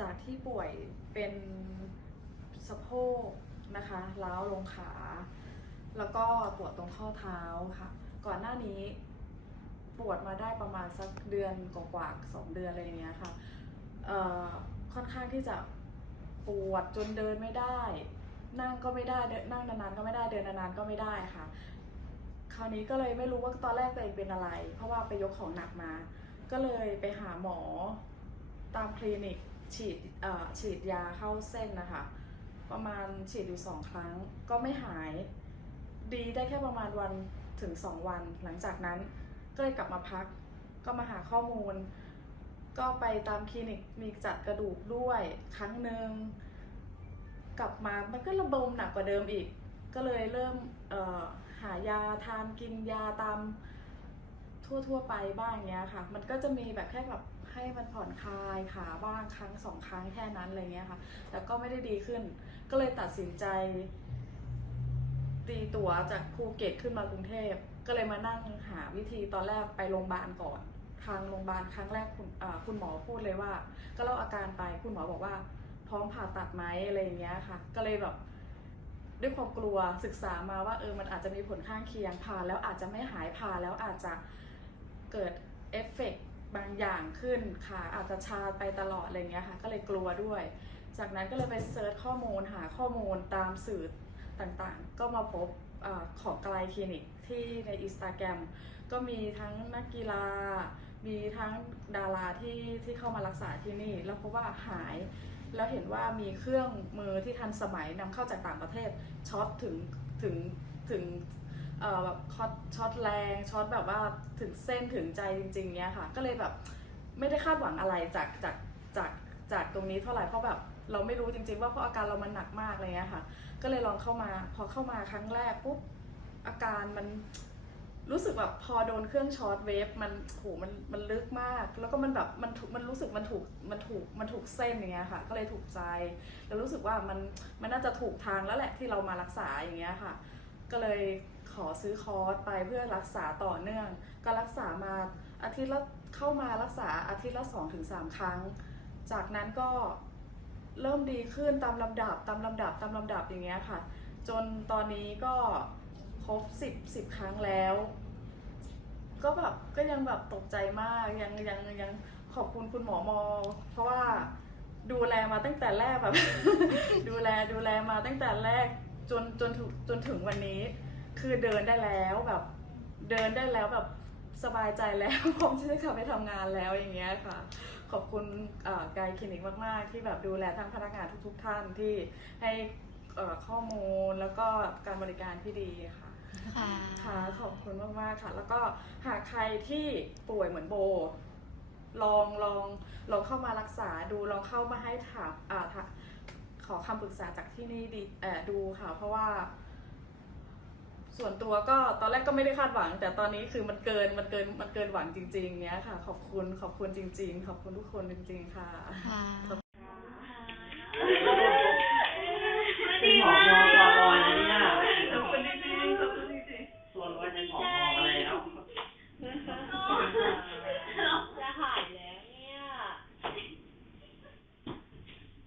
จากที่ป่วยเป็นสะโพกนะคะล้าวลงขา แล้วก็ปวดตรงข้อเท้าค่ะ ก่อนหน้านี้ปวดมาได้ประมาณสักเดือนกว่าๆสองเดือนอะไรเงี้ยค่ะค่อนข้างที่จะปวดจนเดินไม่ได้ นั่งก็ไม่ได้นั่งนานๆก็ไม่ได้เดินนานๆก็ไม่ได้ค่ะ คราวนี้ก็เลยไม่รู้ว่าตอนแรกตัวเองเป็นอะไร เพราะว่าไปยกของหนักมา ก็เลยไปหาหมอตามคลินิก ฉีดเอ่อฉีดยาเข้าเส้นนะคะ ประมาณฉีดอยู่สองครั้งก็ไม่หาย ดีได้แค่ประมาณวันถึงสองวัน หลังจากนั้นก็เลยกลับมาพัก ก็มาหาข้อมูล ก็ไปตามคลินิกมีจัดกระดูกด้วยครั้งหนึ่งกลับมามันก็ระบมหนักกว่าเดิมอีก ก็เลยเริ่มเอ่อหายาทานกินยาตาม ทั่ว ๆ ไปบ้างเงี้ยค่ะ มันก็จะมีแบบแค่แบบให้มันผ่อนคลายขาบ้างครั้งสองครั้งแค่นั้นอะไรเงี้ยค่ะ แต่ก็ไม่ได้ดีขึ้น ก็เลยตัดสินใจ ตีตั๋วจากภูเก็ตขึ้นมากรุงเทพ ก็เลยมานั่งหาวิธีตอนแรกไปโรงพยาบาลก่อน ทางโรงพยาบาลครั้งแรกคุณคุณหมอพูดเลยว่า ก็เล่าอาการไปคุณหมอบอกว่า พร้อมผ่าตัดไหมอะไรเงี้ยค่ะ ก็เลยแบบด้วยความกลัวศึกษามาว่าเออมันอาจจะมีผลข้างเคียงผ่าแล้วอาจจะไม่หายผ่าแล้วอาจจะ เกิดเอฟเฟกต์บางอย่างขึ้นขาอาจจะชาไปตลอดอะไรเงี้ยค่ะ ก็เลยกลัวด้วย จากนั้นก็เลยไปเซิร์ชข้อมูลหาข้อมูลตามสื่อต่างๆ ก็มาพบอของไกลคลินิกที่ในอินสตาแกรมก็มีทั้งนักกีฬา มีทั้งดาราที่ที่เข้ามารักษาที่นี่ แล้วพบว่าหาย แล้วเห็นว่ามีเครื่องมือที่ทันสมัยนำเข้าจากต่างประเทศช็อตถึงถึงถึง เอ่อแบบช็อตช็อตแรงช็อตแบบว่าถึงเส้นถึงใจจริง ๆเนี้ยค่ะ ก็เลยแบบไม่ได้คาดหวังอะไรจากจากจากจากตรงนี้เท่าไหร่เพราะแบบเราไม่รู้จริง ๆ ว่าเพราะอาการเรามันหนักมากอะไรเงี้ยค่ะ ก็เลยลองเข้ามาพอเข้ามาครั้งแรกปุ๊บอาการมันรู้สึกแบบพอโดนเครื่องช็อตเวฟมันโหมันมันลึกมาก แล้วก็มันแบบมันถูกมันรู้สึกมันถูกมันถูกมันถูกเส้นอย่างเงี้ยค่ะ ก็เลยถูกใจ แล้วรู้สึกว่ามันมันน่าจะถูกทางแล้วแหละที่เรามารักษาอย่างเงี้ยค่ะ ก็เลยขอซื้อคอร์สไปเพื่อรักษาต่อเนื่อง ก็รักษามาอาทิตย์ละเข้ามารักษาอาทิตย์ละสองถึงสามครั้ง จากนั้นก็เริ่มดีขึ้นตามลำดับตามลำดับตามลำดับอย่างเงี้ยค่ะ จนตอนนี้ก็ครบสิบสิบครั้งแล้ว ก็แบบก็ยังแบบตกใจมากยังยังยังขอบคุณคุณหมอมอ เพราะว่าดูแลมาตั้งแต่แรกแบบ ดูแลดูแลมาตั้งแต่แรก จนจนถึงจนถึงวันนี้ คือเดินได้แล้วแบบเดินได้แล้วแบบสบายใจแล้ว พร้อมที่จะกลับไปทำงานแล้วอย่างเงี้ยค่ะ ขอบคุณเอ่อกายคลินิกมากๆ ที่แบบดูแลทั้งพนักงานทุก ๆ ท่านที่ให้เอ่อข้อมูลแล้วก็การบริการที่ดีค่ะค่ะค่ะขอบคุณมากๆค่ะ แล้วก็หากใครที่ป่วยเหมือนโบ ลองลองลองเข้ามารักษาดูลองเข้ามาให้ถามอ่าถาข อคำปรึกษาจากที่นี่ดีแอดูค่ะ เพราะว่า ส่วนตัวก็ตอนแรกก็ไม่ได้คาดหวัง แต่ตอนนี้คือมันเกินมันเกินมันเกินหวังจริง ๆ เนี้ยค่ะ ขอบคุณขอบคุณจริง ๆ ขอบคุณทุกคนจริง ๆ ค่ะค่ะขอบ